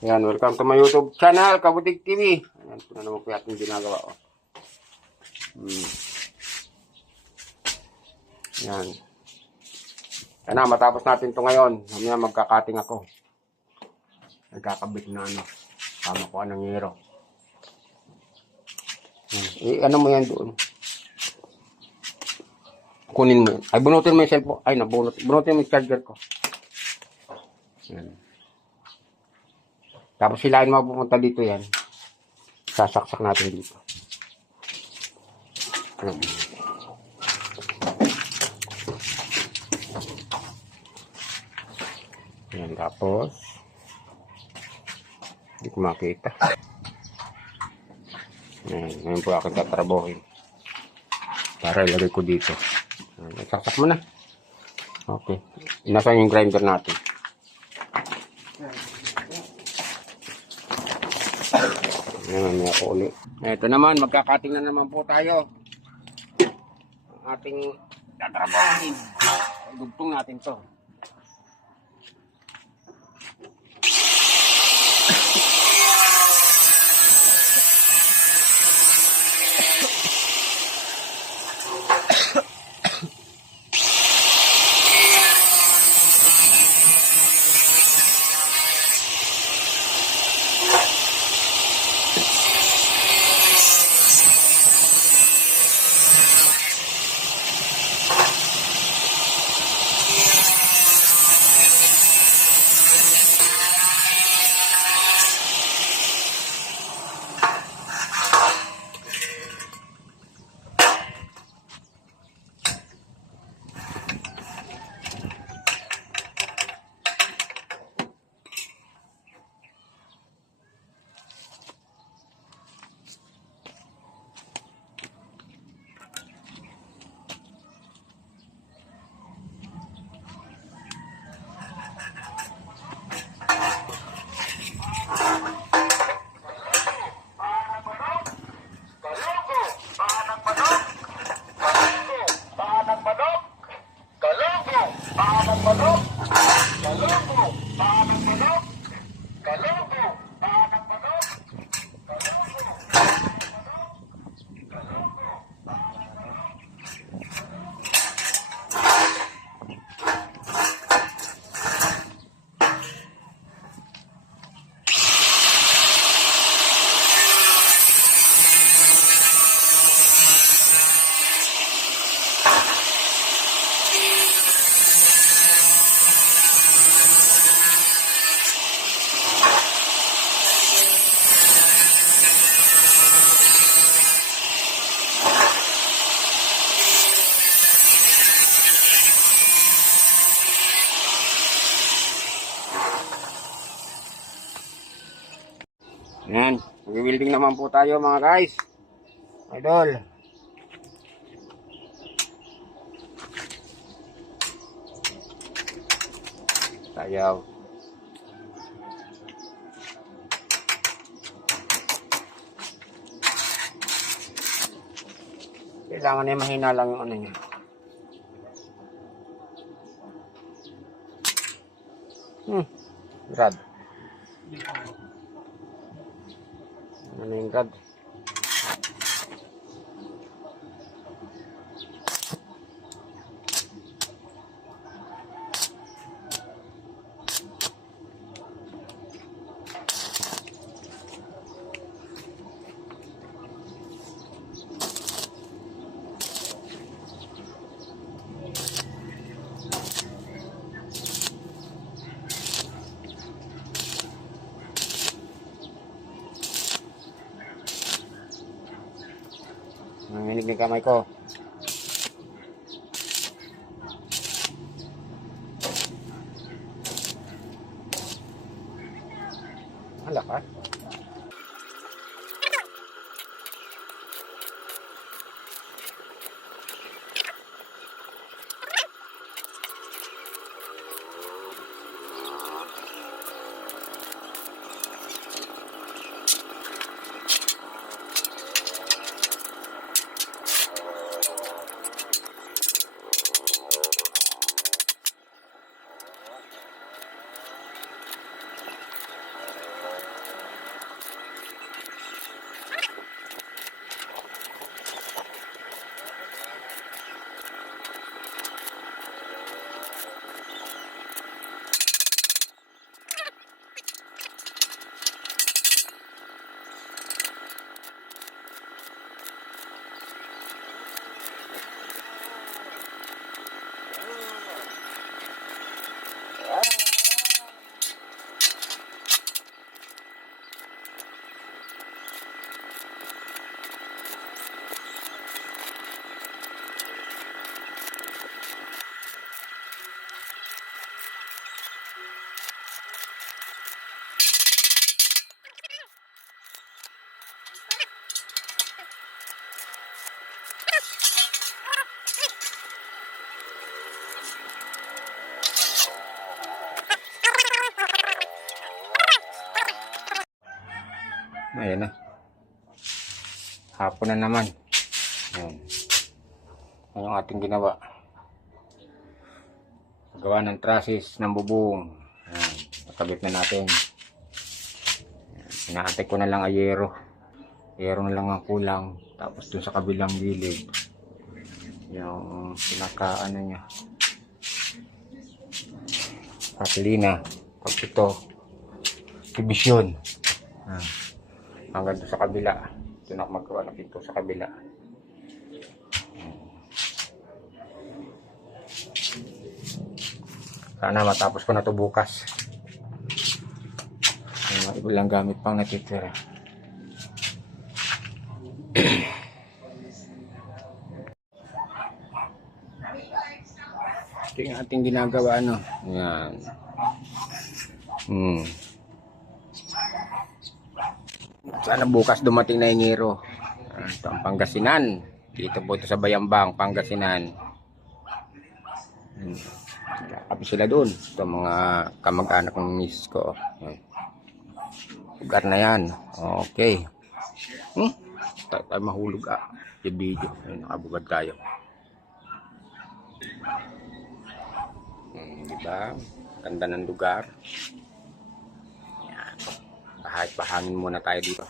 Ayan, welcome to my YouTube channel, Kabutig TV. Ayan, ito na naman po yung ating ginagawa. Oh. Ayan. Ayan na, matapos natin to ngayon. Mamaya magkakating ako. Nagkakabit na ano. Kama ko anong hero. Ano mo yan doon? Kunin mo yan. Ay, bunutin mo yung cellphone. Ay, nabunot. Bunutin mo yung charger ko. Ayan. Tapos silain mo pupunta dito yan. Sasaksak natin dito. Ayan. Ayan, tapos hindi ko makita. Ayan, ngayon po aking tatrabohin. Para ilagay ko dito. Ayan, saksak mo na. Okay. Nasaan yung grinder natin? Ayan, may ako ulit. Ito naman, magkakating na naman po tayo. Ang ating tatrabohin. Dugtong natin to. Ayan, mag-welding naman po tayo mga guys. Idol. Tayaw. Kailangan niya mahina lang yung ano niya. Grad. Ano yung grad? Nanginig ng kamay ko. Hala ka? Ayan na. Hapon na naman. Ayan. Ayan yung ating ginawa. Gawa ng trusses ng bubong. Ayan. Nakabit na natin. Inaantay ko na lang ayero. Ayero na lang ang kulang. Tapos dun sa kabilang gilid. Yung pinaka ano niya. Kasilina. Tapos ito. Division. Hanggang doon sa kabila. Ito na ako magawa na pinto sa kabila. Sana matapos ko na ito bukas. May ilang gamit pang natitira. Ito yung ating ginagawa, ano. Yan. Sana bukas dumating na yung ngero. Ito ang Pangasinan. Dito po ito sa Bayambang, Pangasinan. Kami sila doon. Ito mga kamag-anak ng miss ko. Lugar na yan. Okay. Tayo mahulog yung video. Nakabugad tayo. Diba? Ganda ng lugar. Bahangin muna tayo dito.